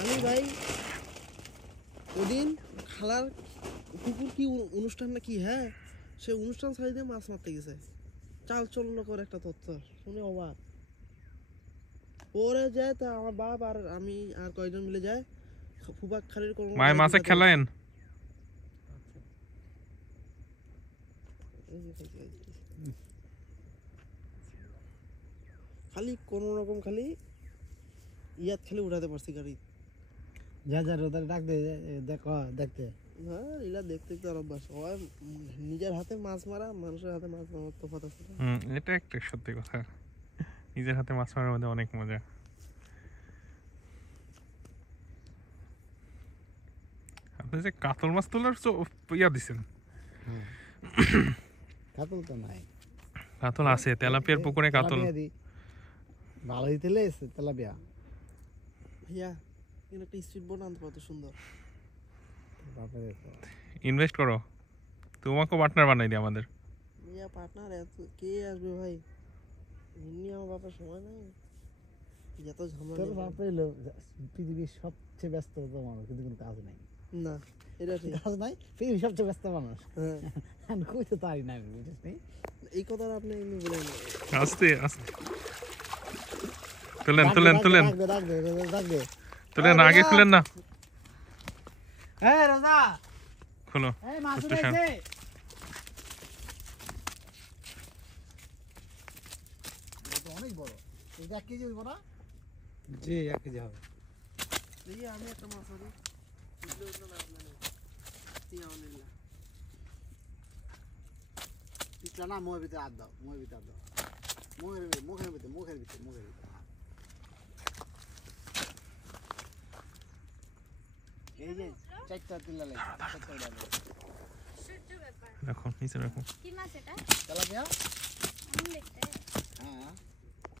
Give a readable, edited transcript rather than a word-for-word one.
আমি ভাই ওদিন খালার কুকুর কি অনুষ্ঠান না কি, হ্যাঁ সে অনুষ্ঠান সাইডে মাছ মারতে গেছে, চাল চলন করে একটা তথ্য শুনে অবাক। পরে যায় তা আমার বাপ আর আমি আর কয়েকজন মিলে যায় ফুবাক খালির কোন মায় মাছে খেলেন। খালি কোন রকম খালি ইয়াত খালি উঠাতে পারছি গাড়ি। যা যা রোদার ডাক দে দেখো দেখতে। হ্যাঁ এগুলা দেখতে দেখতে আর অভ্যাস হয়। নিজের হাতে মাছ মারা মানুষের হাতে মাছ মারার তফাৎ আছে। এটা একটা সত্যি কথা, নিজের হাতে মাছ মারার মধ্যে অনেক মজা। আপনি যে কাতল মাছ তোলার ইয়া দিচ্ছেন। কাতল তো নাই, কাতল আছে, তেলাপিয়ার পুকুরে কাতল ভালোই তেলে তেলাপিয়া। ভাইয়া এখানে একটা স্পিড বোট আনতে কত সুন্দর। ইনভেস্ট করো, তোমাকেও পার্টনার বানাই দিই আমাদের। ভাইয়া পার্টনার এত কে আসবে ভাই, এমনি আমার বাবার সময় নাই, যত ঝামেলা। তোর বাপ হইলো পৃথিবীর সবচেয়ে ব্যস্ত মানুষ, কিন্তু কোনো কাজ নাই। না এটা ঠিক, কাজ নাই, পৃথিবীর সবচেয়ে ব্যস্ত মানুষ। হ্যাঁ আমি কইতে পারি না, আমি বুঝিস নি এই কথাটা আপনি এমনি বলেন। আস্তে আস্তে তুলেন তুলেন তুলেন তুলেন, আগে খুলেন না, এই রাজা খুলো। এই মাছ উঠেছে। এটা অনেক বড়, এটা 1 কেজি হইব না? জি 1 কেজি হবে। দেখি আমি একটা মাছ ধরি, উঠলে উঠলো না আপনার তিয়াউনিল্লাহ। পিছলা না, মুখের ভিতরে হাত দাও, মুখের ভিতরে হাত দাও, মুখের ভিতরে। এই যে 4টা তিলা লাগে, 4টা লাগে। দেখো নিচে রাখো। কি মাছ এটা? তেলাপিয়া দেখতে